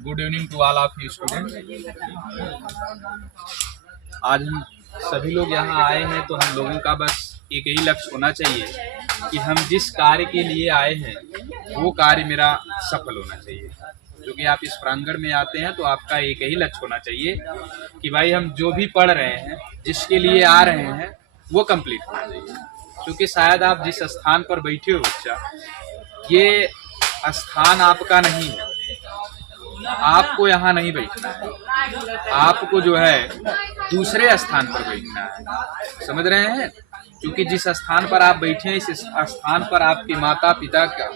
Good evening to all of you student. आज हम सभी लोग यहाँ आए हैं तो हम लोगों का बस एक ही लक्ष्य होना चाहिए कि हम जिस कार्य के लिए आए हैं वो कार्य मेरा सफल होना चाहिए। क्योंकि आप इस प्रांगण में आते हैं तो आपका एक ही लक्ष्य होना चाहिए कि भाई हम जो भी पढ़ रहे हैं, जिसके लिए आ रहे हैं, वो कंप्लीट होना चाहिए। क्योंकि शायद आप जिस स्थान पर बैठे हो बच्चा, ये स्थान आपका नहीं है, आपको यहाँ नहीं बैठना है, आपको जो है दूसरे स्थान पर बैठना है। समझ रहे हैं? क्योंकि जिस स्थान पर आप बैठे हैं, इस स्थान पर आपके माता पिता का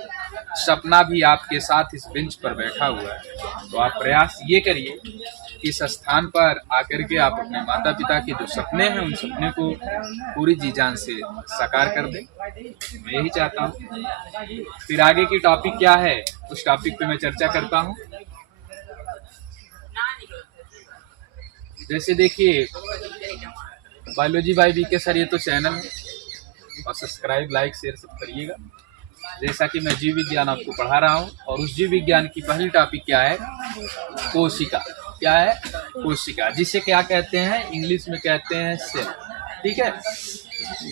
सपना भी आपके साथ इस बेंच पर बैठा हुआ है। तो आप प्रयास ये करिए कि इस स्थान पर आकर के आप अपने माता पिता के जो सपने हैं उन सपने को पूरी जी जान से साकार कर दें। मैं यही चाहता हूँ। फिर आगे की टॉपिक क्या है उस टॉपिक पे मैं चर्चा करता हूँ। जैसे देखिए, बायोलॉजी बाय बीके सर ये तो चैनल है और सब्सक्राइब लाइक शेयर सब करिएगा। जैसा कि मैं जीव विज्ञान आपको पढ़ा रहा हूँ और उस जीव विज्ञान की पहली टॉपिक क्या है? कोशिका। क्या है? कोशिका, जिसे क्या कहते हैं? इंग्लिश में कहते हैं सेल। ठीक है।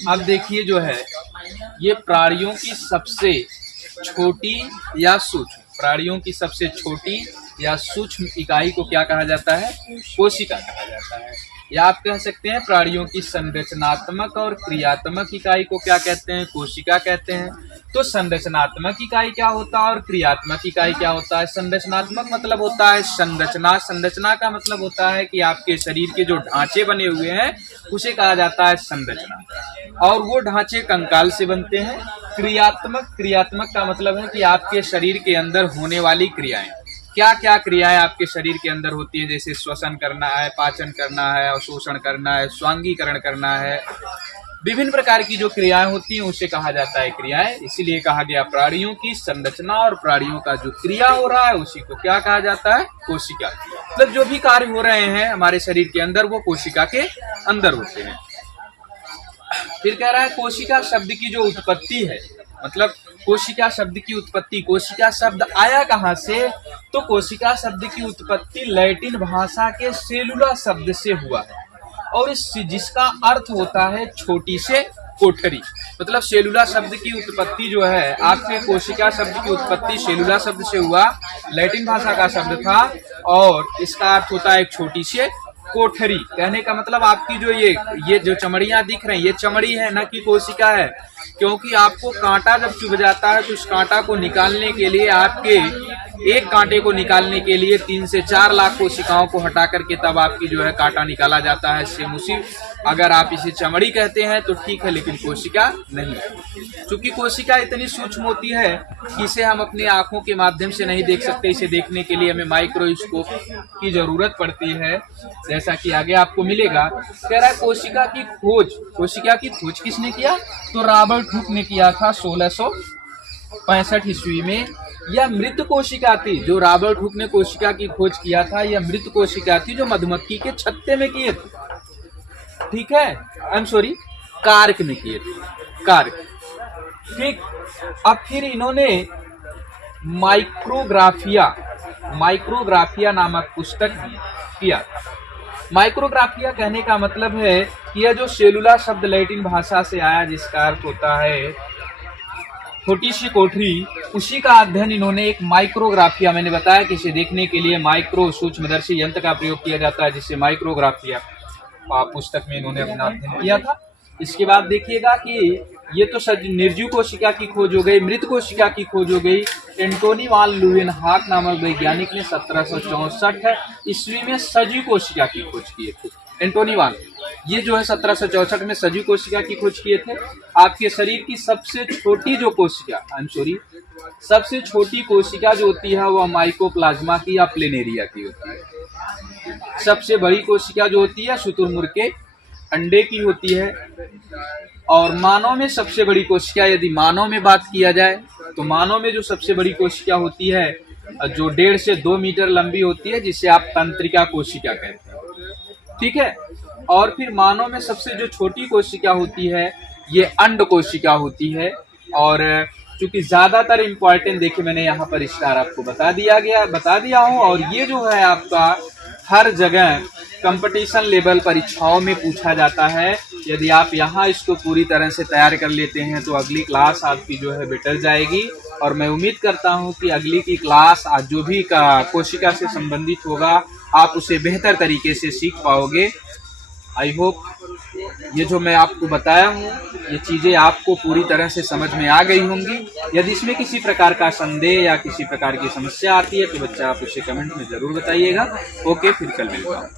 अब देखिए जो है ये प्राणियों की सबसे छोटी या सूक्ष्म, प्राणियों की सबसे छोटी या सूक्ष्म इकाई को क्या कहा जाता है? कोशिका कहा जाता है। या आप कह सकते हैं प्राणियों की संरचनात्मक और क्रियात्मक इकाई को क्या कहते हैं? कोशिका कहते हैं। तो संरचनात्मक इकाई क्या होता है और क्रियात्मक इकाई क्या होता है? संरचनात्मक मतलब होता है संरचना, संरचना का मतलब होता है कि आपके शरीर के जो ढांचे बने हुए हैं उसे कहा जाता है संरचना, और वो ढांचे कंकाल से बनते हैं। क्रियात्मक, क्रियात्मक का मतलब है कि आपके शरीर के अंदर होने वाली क्रियाएं, क्या क्या क्रियाएं आपके शरीर के अंदर होती है, जैसे श्वसन करना है, पाचन करना है, अवशोषण करना है, स्वांगीकरण करना है, विभिन्न प्रकार की जो क्रियाएं होती हैं उसे कहा जाता है क्रियाएं। इसीलिए कहा गया प्राणियों की संरचना और प्राणियों का जो क्रिया हो रहा है उसी को क्या कहा जाता है? कोशिका। मतलब जो भी कार्य हो रहे हैं हमारे शरीर के अंदर वो कोशिका के अंदर होते हैं। फिर कह रहा है कोशिका शब्द की जो उत्पत्ति है, मतलब कोशिका शब्द की उत्पत्ति, कोशिका शब्द आया कहाँ से? तो कोशिका शब्द की उत्पत्ति लैटिन भाषा के सेलुला शब्द से हुआ है और जिसका अर्थ होता है छोटी से कोठरी। मतलब सेलुला शब्द की उत्पत्ति जो है, आपके कोशिका शब्द की उत्पत्ति सेलुला शब्द से हुआ, लैटिन भाषा का शब्द था और इसका अर्थ होता है एक छोटी से कोठरी। कहने का मतलब आपकी जो ये जो चमड़ियां दिख रही हैं ये चमड़ी है, न कि कोशिका है। क्योंकि आपको कांटा जब चुभ जाता है तो उस कांटा को निकालने के लिए, आपके एक कांटे को निकालने के लिए 3 से 4 लाख कोशिकाओं को हटा करके तब आपकी जो है कांटा निकाला जाता है। सेम उसी, अगर आप इसे चमड़ी कहते हैं तो ठीक है, लेकिन कोशिका नहीं। क्योंकि कोशिका इतनी सूक्ष्म होती है कि इसे हम अपनी आंखों के माध्यम से नहीं देख सकते। इसे देखने के लिए हमें माइक्रोस्कोप की जरूरत पड़ती है, जैसा कि आगे आपको मिलेगा। कह रहा है कोशिका की खोज, कोशिका की खोज किसने किया? तो रॉबर्ट हुक ने किया था 1665 ईस्वी में। यह मृत कोशिका थी जो रॉबर्ट हुक ने कोशिका की खोज किया था। यह मृत कोशिका थी जो मधुमक्खी के छत्ते में किए थे। ठीक है, आई एम सॉरी, कार्क में किए थे, कार्क। ठीक। अब फिर इन्होंने माइक्रोग्राफिया नामक पुस्तक भी किया। माइक्रोग्राफिया कहने का मतलब है कि यह जो सेलुला शब्द लैटिन भाषा से आया जिसका अर्थ होता है छोटी सी कोठरी, उसी का अध्ययन इन्होंने एक माइक्रोग्राफिया, मैंने बताया कि इसे देखने के लिए माइक्रो सूक्ष्मदर्शी यंत्र का प्रयोग किया जाता है, जिससे माइक्रोग्राफिया पुस्तक में इन्होंने अपना अध्ययन किया था। इसके बाद देखिएगा कि ये तो निर्जीव कोशिका की खोज हो गई, मृत कोशिका की खोज हो गई। एंटोनी वान लुवेनहाक नामक वैज्ञानिक ने 1764 ईस्वी में सजीव कोशिका की खोज किए थे। एंटोनी वान, ये जो है 1764 में सजीव कोशिका की खोज किए थे। आपके शरीर की सबसे छोटी जो कोशिका, सबसे छोटी कोशिका जो होती है वह माइकोप्लाज्मा की या प्लेनेरिया की होती है। सबसे बड़ी कोशिका जो होती है शुतुरमुर्ग के अंडे की होती है। और मानव में सबसे बड़ी कोशिका, यदि मानव में बात किया जाए तो मानव में जो सबसे बड़ी कोशिका होती है जो 1.5 से 2 मीटर लंबी होती है, जिसे आप तंत्रिका कोशिका कहते हैं। ठीक है। और फिर मानव में सबसे जो छोटी कोशिका होती है ये अंड कोशिका होती है। और क्योंकि ज्यादातर इम्पोर्टेंट देखिए मैंने यहाँ पर स्टार आपको बता दिया हूँ। और ये जो है आपका हर जगह कंपटीशन लेवल परीक्षाओं में पूछा जाता है। यदि आप यहाँ इसको पूरी तरह से तैयार कर लेते हैं तो अगली क्लास आपकी जो है बेटर जाएगी। और मैं उम्मीद करता हूँ कि अगली की क्लास आज जो भी कोशिका से संबंधित होगा आप उसे बेहतर तरीके से सीख पाओगे। आई होप ये जो मैं आपको बताया हूँ ये चीज़ें आपको पूरी तरह से समझ में आ गई होंगी। यदि इसमें किसी प्रकार का संदेह या किसी प्रकार की समस्या आती है तो बच्चा आप उसे कमेंट में ज़रूर बताइएगा। ओके, फिर कल मिलता हूँ।